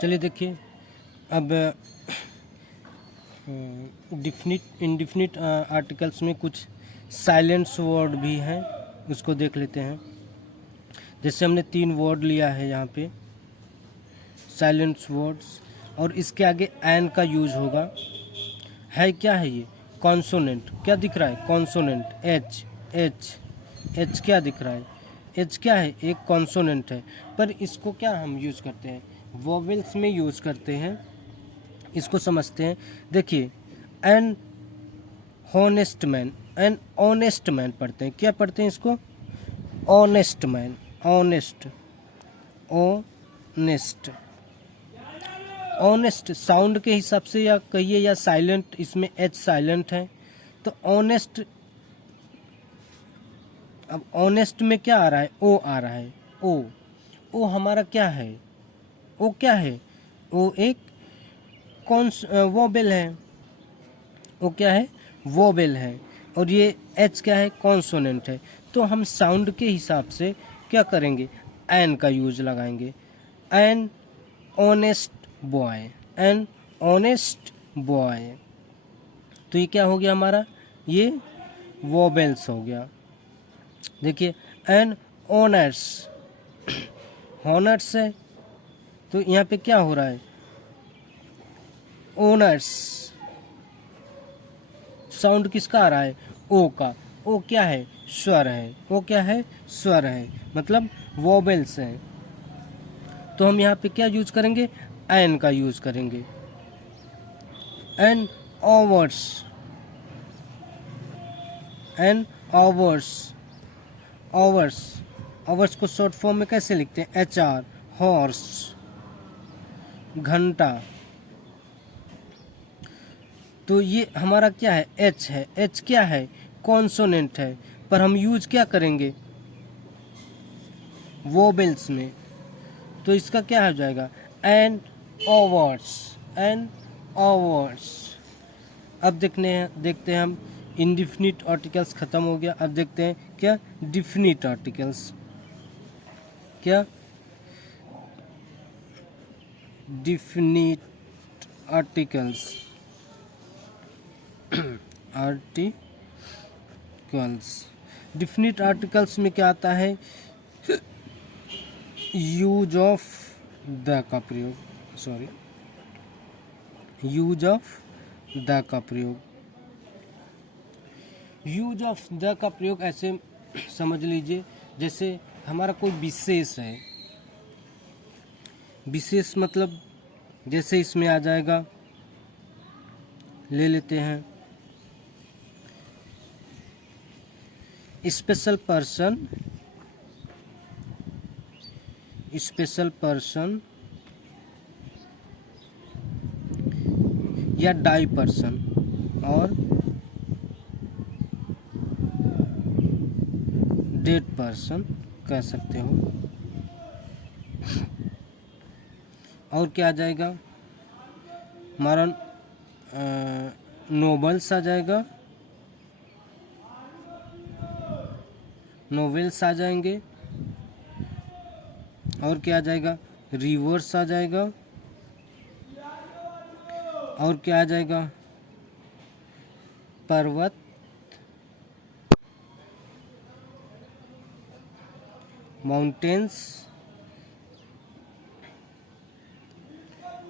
चलिए देखिए अब डिफिनिट इंडिफिनिट आर्टिकल्स में कुछ साइलेंस वर्ड भी हैं, उसको देख लेते हैं। जैसे हमने 3 वर्ड लिया है यहाँ पे साइलेंस वर्ड्स, और इसके आगे एन का यूज होगा। है क्या है ये? कॉन्सोनेंट। क्या दिख रहा है? कॉन्सोनेंट। एच एच एच क्या दिख रहा है? एच क्या है? एक कॉन्सोनेंट है। पर इसको क्या हम यूज़ करते हैं? वोवेल्स में यूज़ करते हैं। इसको समझते हैं। देखिए N honest man, an honest man पढ़ते हैं। क्या पढ़ते हैं इसको? Honest man. Honest honest honest sound के हिसाब से या कहिए या साइलेंट, इसमें एच साइलेंट है तो ऑनेस्ट। अब ऑनेस्ट में क्या आ रहा है? ओ आ रहा है। ओ ओ हमारा क्या है? ओ क्या है? ओ एक वोबेल है। ओ क्या है? वोबेल है। और ये एच क्या है? कॉन्सोनेंट है। तो हम साउंड के हिसाब से क्या करेंगे? एन का यूज लगाएंगे। An honest boy, an honest boy. तो ये क्या हो गया हमारा? ये वोबेल्स हो गया। देखिए एन ऑनर्स, हॉनर्स है तो यहाँ पे क्या हो रहा है? ओनर्स। साउंड किसका आ रहा है? ओ का। ओ क्या है? स्वर है। ओ क्या है? स्वर है, मतलब वोबेल्स हैं। तो हम यहाँ पे क्या यूज करेंगे? एन का यूज करेंगे। An hours, an hours, hours. Hours को शॉर्ट फॉर्म में कैसे लिखते हैं? H R. हॉर्स, घंटा। तो ये हमारा क्या है? एच है। एच क्या है? कॉन्सोनेंट है। पर हम यूज क्या करेंगे? वोबेल्स में। तो इसका क्या हो जाएगा? And overs, and overs. अब देखते हैं हम इंडिफिनिट आर्टिकल्स खत्म हो गया। अब देखते हैं क्या? Definite articles. क्या? Definite articles. Articles definite articles में क्या आता है? यूज ऑफ द का प्रयोग, सॉरी, यूज ऑफ द का प्रयोग। यूज ऑफ द का प्रयोग ऐसे समझ लीजिए जैसे हमारा कोई विशेष है। विशेष मतलब जैसे इसमें आ जाएगा, ले लेते हैं स्पेशल पर्सन, स्पेशल पर्सन या डाई पर्सन और डेड पर्सन कह सकते हो। और क्या आ जाएगा? हमारा नोवेल्स आ जाएगा, नोवेल्स आ जाएंगे। और क्या आ जाएगा? रिवर्स आ जाएगा। और क्या आ जाएगा? पर्वत, माउंटेन्स।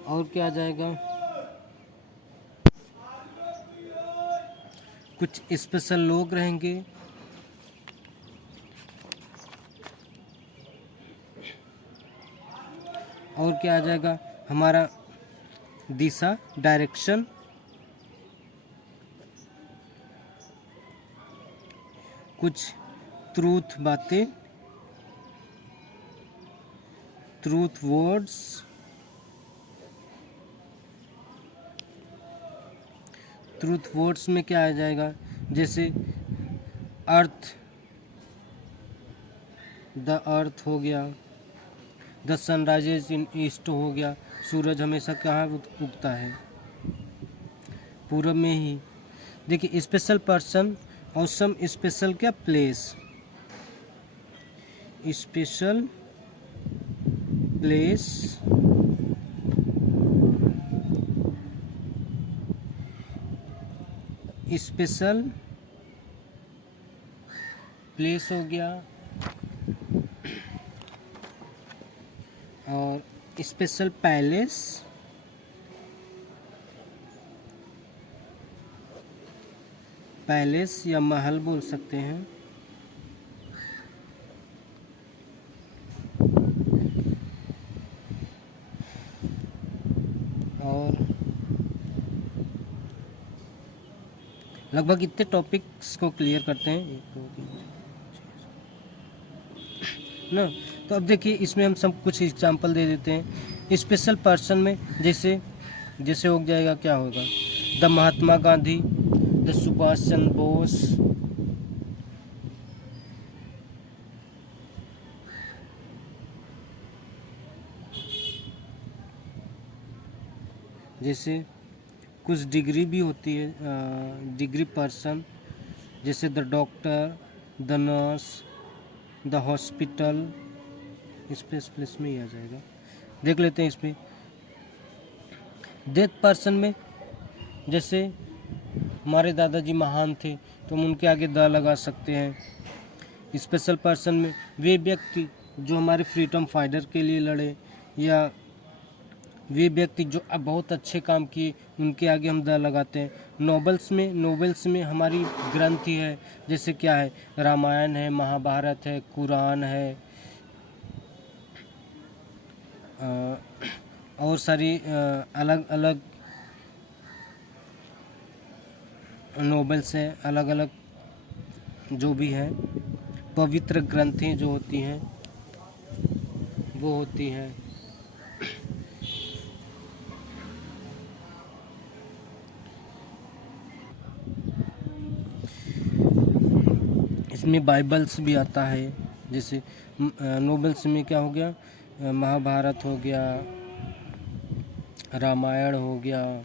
और क्या आ जाएगा? कुछ स्पेशल लोग रहेंगे। और क्या आ जाएगा? हमारा दिशा, डायरेक्शन। कुछ ट्रूथ बातें, ट्रूथ वर्ड्स। ट्रूथ वर्ड्स में क्या आ जाएगा? जैसे अर्थ, द अर्थ हो गया। द सनराइजेज इन ईस्ट हो गया। सूरज हमेशा कहाँ उगता है? पूरब में ही। देखिए स्पेशल पर्सन और सम स्पेशल क्या? Place. Special place special place हो गया और स्पेशल पैलेस, पैलेस या महल बोल सकते हैं। और लगभग इतने टॉपिक्स को क्लियर करते हैं। 1 2 3 ना। तो अब देखिए इसमें हम सब कुछ एग्जांपल दे देते हैं। स्पेशल पर्सन में जैसे जैसे हो जाएगा, क्या होगा, द महात्मा गांधी, द सुभाष चंद्र बोस, जैसे कुछ डिग्री भी होती है, डिग्री पर्सन, जैसे the doctor, the nurse, the hospital, इस प्लेस में ही आ जाएगा। देख लेते हैं इसमें डेथ पर्सन में, जैसे हमारे दादाजी महान थे तो हम उनके आगे द लगा सकते हैं। स्पेशल पर्सन में वे व्यक्ति जो हमारे फ्रीडम फाइटर के लिए लड़े, या वे व्यक्ति जो अब बहुत अच्छे काम किए, उनके आगे हम द लगाते हैं। नोवेल्स में हमारी ग्रंथ ही है, जैसे क्या है, रामायण है, महाभारत है, कुरान है, और सारी अलग अलग नोवेल्स हैं, अलग अलग जो भी हैं, पवित्र ग्रंथें जो होती हैं वो होती हैं। इसमें बाइबल्स भी आता है, जैसे नोवेल्स में क्या हो गया, महाभारत हो गया, रामायण हो गया,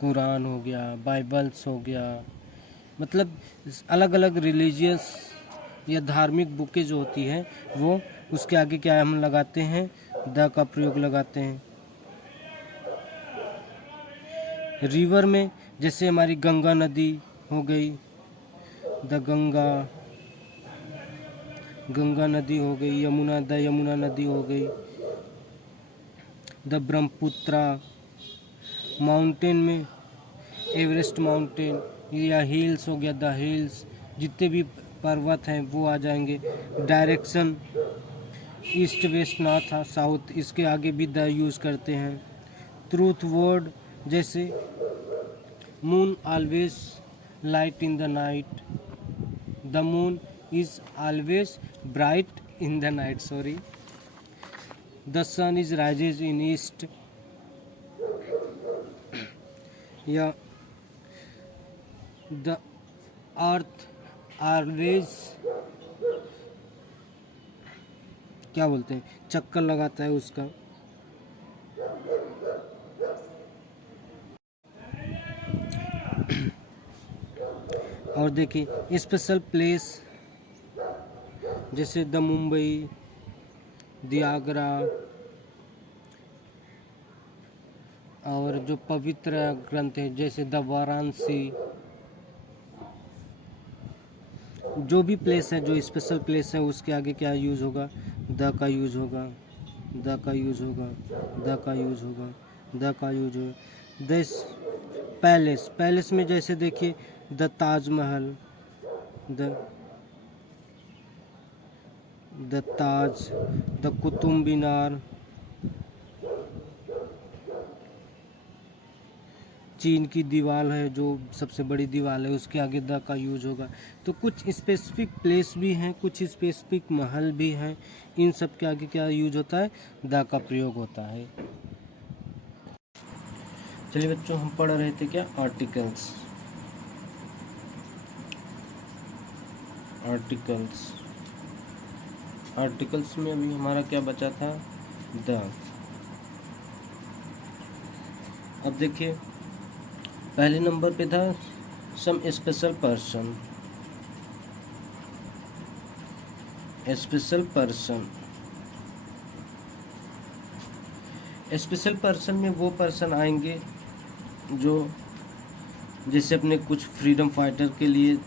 कुरान हो गया, बाइबल्स हो गया, मतलब अलग अलग रिलीजियस या धार्मिक बुकें जो होती हैं वो उसके आगे क्या हम लगाते हैं, द का प्रयोग लगाते हैं। रिवर में जैसे हमारी गंगा नदी हो गई, द गंगा नदी हो गई, यमुना नदी हो गई, द ब्रह्मपुत्रा। माउंटेन में एवरेस्ट माउंटेन या हिल्स हो गया, द हिल्स, जितने भी पर्वत हैं वो आ जाएंगे। Direction east west north south, इसके आगे भी द यूज़ करते हैं। ट्रूथ वर्ड, जैसे moon always light in the night, the moon is always bright in the night, sorry, the sun is rises in east, या द अर्थ ऑलवेज, क्या बोलते हैं, चक्कर लगाता है उसका। और देखिए स्पेशल प्लेस, जैसे द मुंबई, द आगरा, और जो पवित्र ग्रंथ है जैसे द वाराणसी, जो भी प्लेस है, जो स्पेशल प्लेस है उसके आगे क्या यूज़ होगा, द का यूज़ होगा, द का यूज़ होगा, द का यूज़ होगा, द का यूज़ होगा। दिस पैलेस में जैसे देखिए the Taj Mahal, the Taj, the Qutub Minar, चीन की दीवार है जो सबसे बड़ी दीवार है, उसके आगे द का यूज होगा। तो कुछ स्पेसिफिक प्लेस भी हैं, कुछ स्पेसिफिक महल भी हैं, इन सब के आगे क्या यूज होता है, द का प्रयोग होता है। चलिए बच्चों, हम पढ़ रहे थे क्या, आर्टिकल्स। आर्टिकल्स में अभी हमारा क्या बचा था, द। अब देखिए पहले नंबर पे था some special person. Special person में वो पर्सन आएंगे जो जैसे अपने कुछ फ्रीडम फाइटर के लिए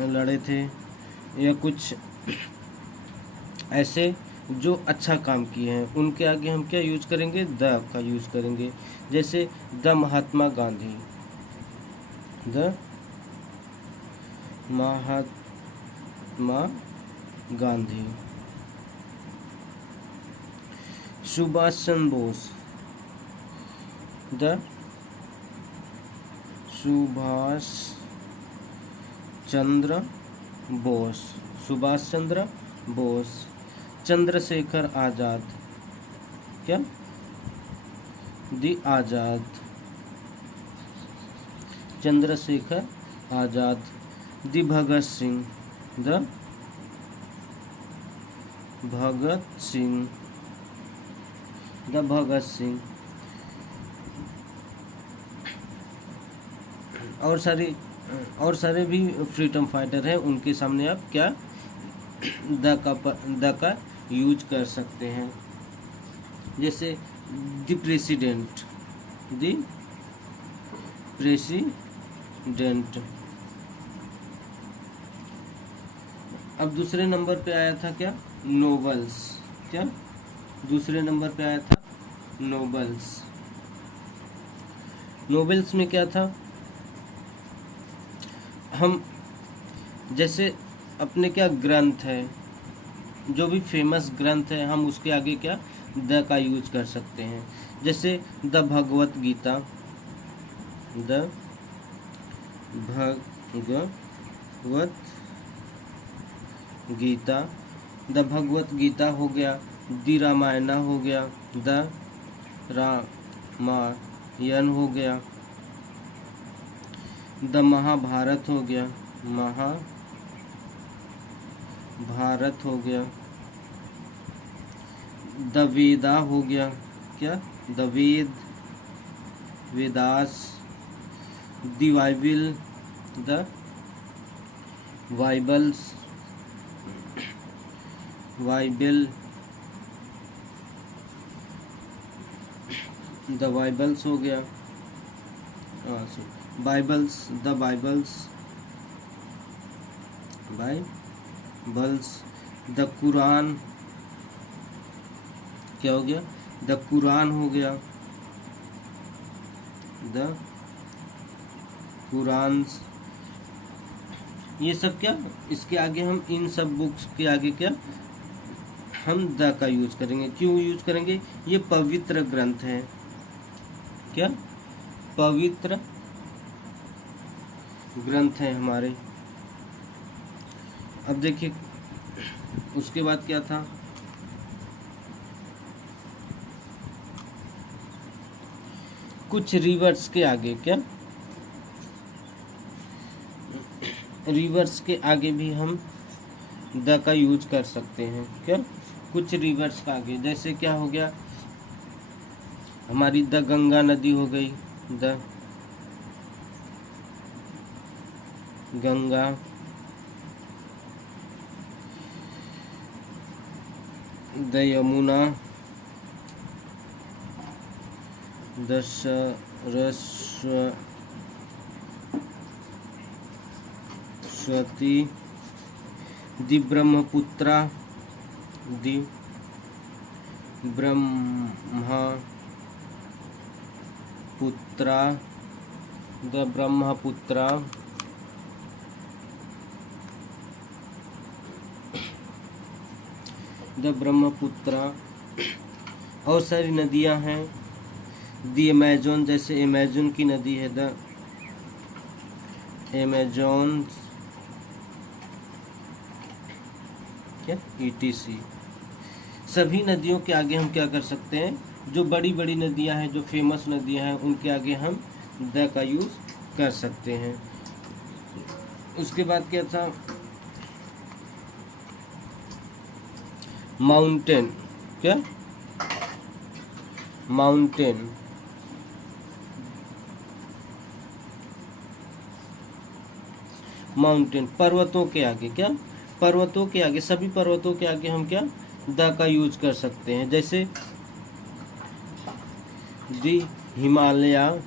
लड़े थे, या कुछ ऐसे जो अच्छा काम किए हैं, उनके आगे हम क्या यूज करेंगे, द का यूज करेंगे। जैसे the Mahatma Gandhi, the Mahatma Gandhi. Subhash Chandra Bose, the Subhash Chandra Bose, Subhash Chandra Bose. Chandrashekhar Azad, क्या, the Azad, Chandrashekhar Azad. The Bhagat Singh, the Bhagat Singh, the Bhagat Singh. और सारे भी फ्रीडम फाइटर हैं, उनके सामने आप क्या द का यूज कर सकते हैं। जैसे द प्रेसिडेंट, द प्रेसिडेंट। अब दूसरे नंबर पे आया था क्या, नोबल्स, क्या दूसरे नंबर पे आया था नोबल्स। नोबल्स में क्या था, हम जैसे अपने क्या ग्रंथ है, जो भी फेमस ग्रंथ है, हम उसके आगे क्या द का यूज कर सकते हैं। जैसे the Bhagavad Gita, the Bhagavad Gita, the Bhagavad Gita हो गया। द रामायणा हो गया, द रामायण हो गया। द महाभारत हो गया, महाभारत हो गया। द वेदा हो गया, क्या, the Veda, Vedas. The Bible, the Bibles, Bible, the Bibles हो गया। Bibles, the Bibles, Bibles. The Quran, क्या हो गया, द कुरान हो गया, द कुरान्स। ये सब क्या, इसके आगे हम इन सब बुक्स के आगे क्या हम द का यूज करेंगे। क्यों यूज करेंगे, ये पवित्र ग्रंथ है, क्या पवित्र ग्रंथ है हमारे। अब देखिए उसके बाद क्या था, कुछ रिवर्स के आगे, क्या रिवर्स के आगे भी हम द का यूज कर सकते हैं। क्या, कुछ रिवर्स का आगे, जैसे क्या हो गया, हमारी द गंगा नदी हो गई, the Ganga. The Yamuna, the Saraswati. The Brahmaputra, the Brahmaputra, the Brahmaputra. The Brahmaputra. और सारी नदियां हैं, द अमेजोन, जैसे अमेजोन की नदी है, द अमेजोन, क्या ETC। सभी नदियों के आगे हम क्या कर सकते हैं, जो बड़ी बड़ी नदियां हैं, जो फेमस नदियां हैं, उनके आगे हम द का यूज कर सकते हैं। उसके बाद क्या था, माउंटेन, क्या माउंटेन। माउंटेन, पर्वतों के आगे, क्या पर्वतों के आगे, सभी पर्वतों के आगे हम क्या द का यूज कर सकते हैं। जैसे द हिमालय,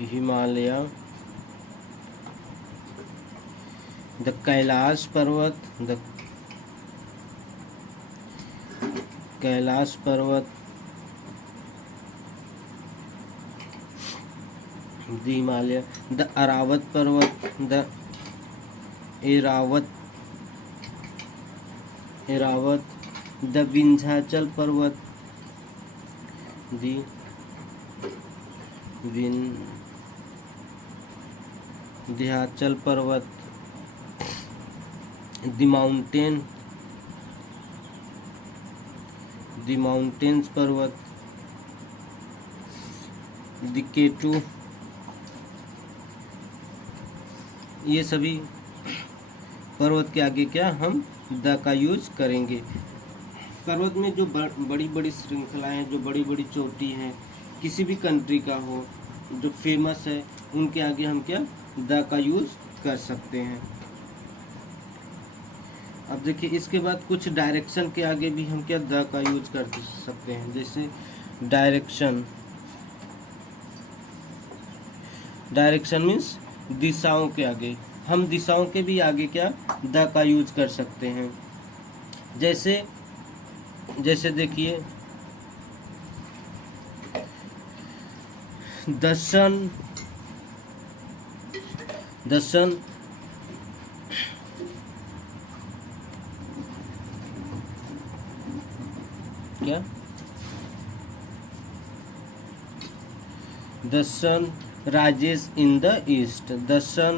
हिमालय, द कैलाश पर्वत, द कैलाश पर्वत, द हिमालय, द अरावत पर्वत, द एरावत, द विंध्याचल पर्वत, द विंध्याचल पर्वत, द माउंटेन्स पर्वत, द केटू। ये सभी पर्वत के आगे क्या हम द का यूज करेंगे। पर्वत में जो बड़ी बड़ी श्रृंखलाएं हैं, जो बड़ी बड़ी चोटी हैं, किसी भी कंट्री का हो जो फेमस है, उनके आगे हम क्या द का यूज कर सकते हैं। अब देखिए इसके बाद कुछ डायरेक्शन के आगे भी हम क्या द का यूज कर सकते हैं। जैसे डायरेक्शन मीन्स दिशाओं के आगे, हम दिशाओं के भी आगे क्या द का यूज कर सकते हैं। जैसे देखिए द सन क्या the sun rises in the east, the sun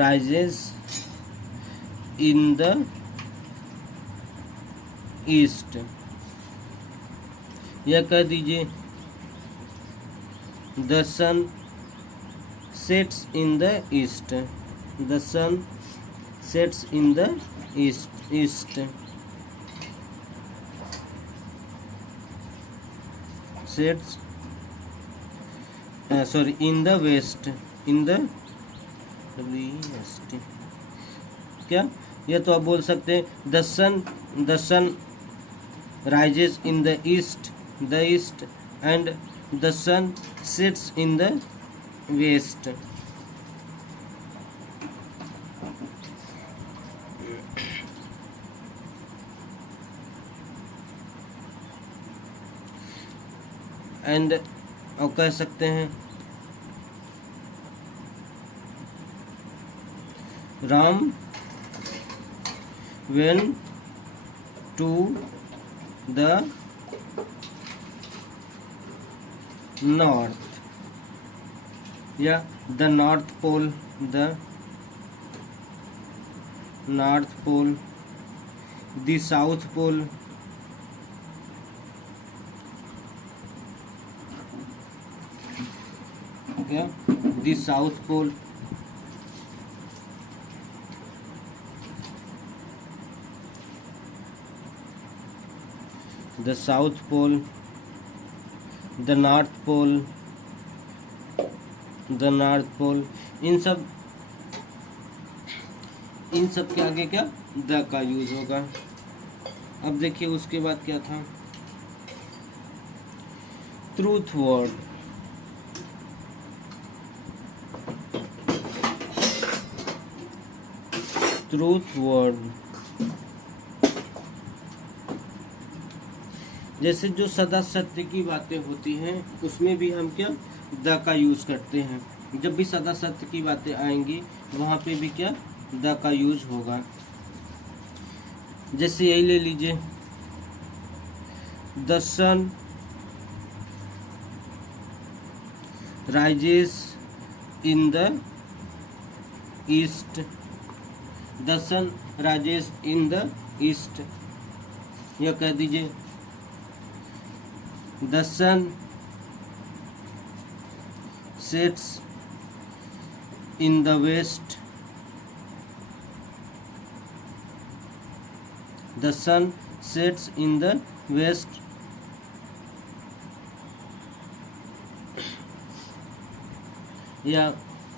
rises in the east, या कह दीजिए the sun sets in the east, the sun sets in the east, sets in the west, in the west। क्या ये तो आप बोल सकते हैं the sun rises in the east and the sun sets in the west। And और कह सकते हैं Ram went to the north, या the north pole, the south pole, क्या the south pole, the south pole, the north pole, इन सब के आगे क्या द का यूज होगा। अब देखिए उसके बाद क्या था ट्रूथ वर्ड। जैसे जो सदा सत्य की बातें होती हैं उसमें भी हम क्या द का यूज करते हैं। जब भी सदा सत्य की बातें आएंगी वहाँ पे भी क्या द का यूज होगा। जैसे यही ले लीजिए the sun rises in the east, the sun rises in the east, या कह दीजिए the sun sets in the west, the sun sets in the west, या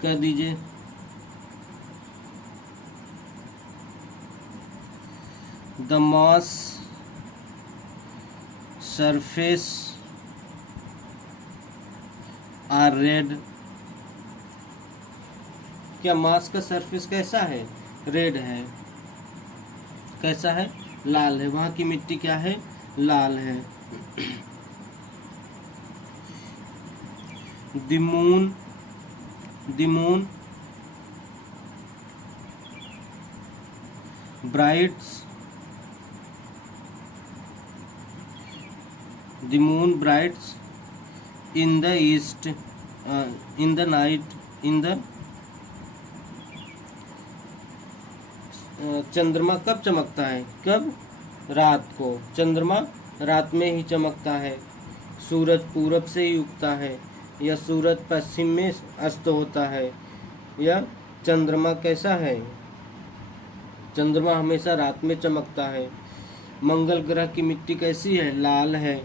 कह दीजिए the Mars surface are red. क्या मार्स का सरफेस कैसा है? रेड है। कैसा है? लाल है। वहां की मिट्टी क्या है? लाल है। The moon brides the moon brides in the east in the night in the चंद्रमा कब चमकता है? कब? रात को। चंद्रमा रात में ही चमकता है। सूरज पूरब से ही उगता है या सूरज पश्चिम में अस्त होता है। या चंद्रमा कैसा है? चंद्रमा हमेशा रात में चमकता है। मंगल ग्रह की मिट्टी कैसी है? लाल है।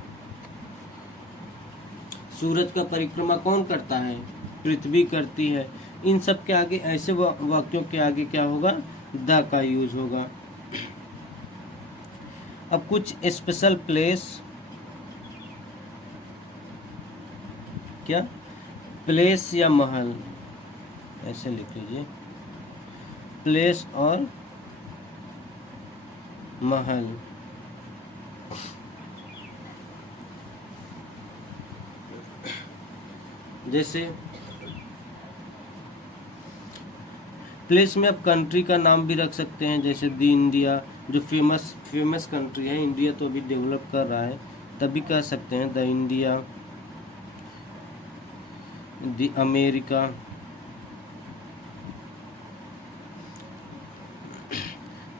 सूरज का परिक्रमा कौन करता है? पृथ्वी करती है। इन सब के आगे, ऐसे वाक्यों के आगे क्या होगा? द का यूज होगा। अब कुछ स्पेशल प्लेस, क्या? प्लेस या महल, ऐसे लिख लीजिए, प्लेस और महल। जैसे प्लेस में आप कंट्री का नाम भी रख सकते हैं, जैसे दी इंडिया, जो फेमस कंट्री है। इंडिया तो अभी डेवलप कर रहा है, तभी कह सकते हैं the India, the America,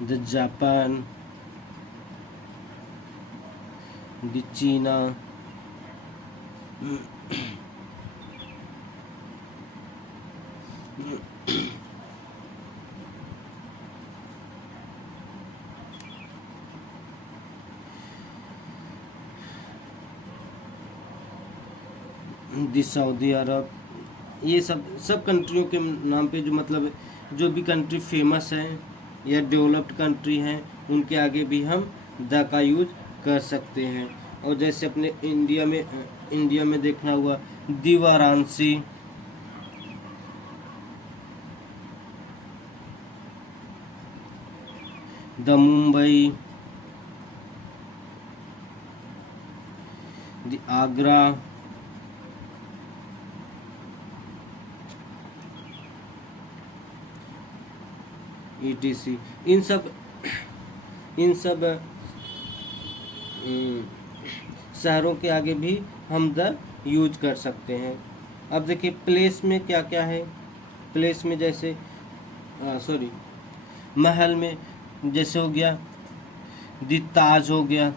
the Japan, the चीना, द सऊदी अरब। ये सब कंट्रियों के नाम पे जो मतलब जो भी कंट्री फेमस है या डेवलप्ड कंट्री हैं, उनके आगे भी हम द का यूज कर सकते हैं। और जैसे अपने इंडिया में देखना हुआ, the Varanasi, the Mumbai, the Agra, ETC। इन सब शहरों के आगे भी हम द यूज कर सकते हैं। अब देखिए प्लेस में क्या क्या है। प्लेस में जैसे महल में जैसे हो गया द ताज, हो गया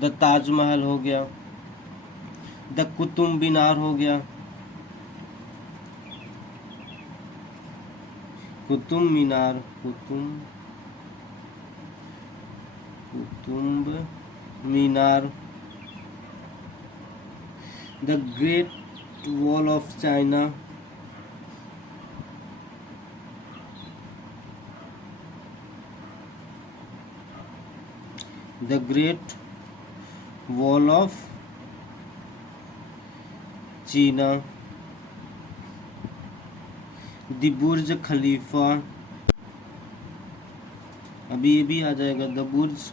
द ताजमहल, हो गया द कुतुब मीनार, हो गया Qutub Minar, Qutub Minar, the great wall of China, the great wall of China, the Burj Khalifa, अभी ये भी आ जाएगा द बुर्ज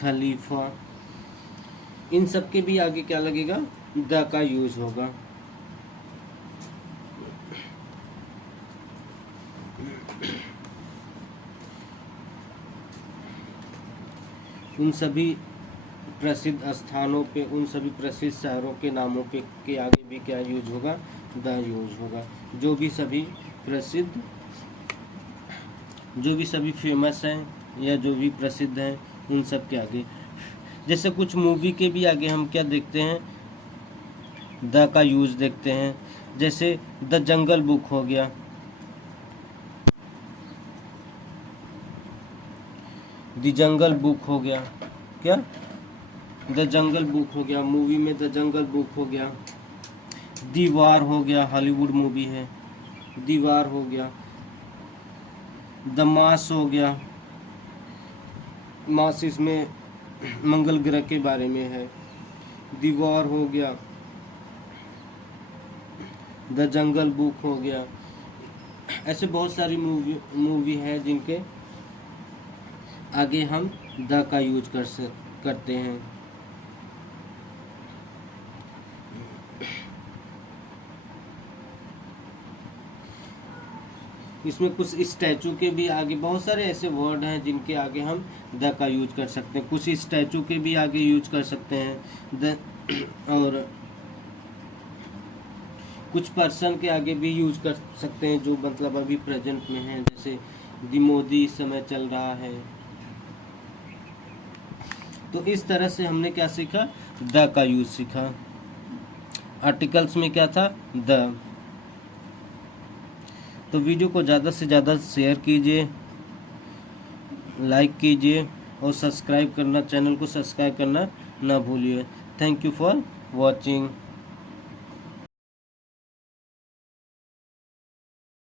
खलीफा। इन सब के भी आगे क्या लगेगा? द का यूज होगा। उन सभी प्रसिद्ध स्थानों पे, उन सभी प्रसिद्ध शहरों के नामों पे के आगे भी क्या यूज होगा? द यूज होगा। जो भी सभी फेमस हैं या जो भी प्रसिद्ध हैं, उन सब के आगे। जैसे कुछ मूवी के भी आगे हम क्या देखते हैं? द का यूज देखते हैं। जैसे द जंगल बुक हो गया, द जंगल बुक हो गया, क्या? द जंगल बुक हो गया, मूवी में द जंगल बुक हो गया। दीवार हो गया, हॉलीवुड मूवी है, दीवार हो गया। द मास हो गया, मास इसमें मंगल ग्रह के बारे में है। दीवार हो गया, द जंगल बुक हो गया। ऐसे बहुत सारी मूवी है जिनके आगे हम द का यूज करते हैं। इसमें कुछ स्टैचू के भी आगे बहुत सारे ऐसे वर्ड हैं जिनके आगे हम द का यूज कर सकते हैं। कुछ स्टैचू के भी आगे यूज कर सकते हैं द, और कुछ पर्सन के आगे भी यूज कर सकते हैं जो मतलब अभी प्रेजेंट में है, जैसे दी मोदी इस समय चल रहा है। तो इस तरह से हमने क्या सीखा, द का यूज सीखा। आर्टिकल्स में क्या था, द। तो वीडियो को ज़्यादा से ज़्यादा शेयर कीजिए, लाइक कीजिए और सब्सक्राइब करना, चैनल को सब्सक्राइब करना ना भूलिए। Thank you for watching.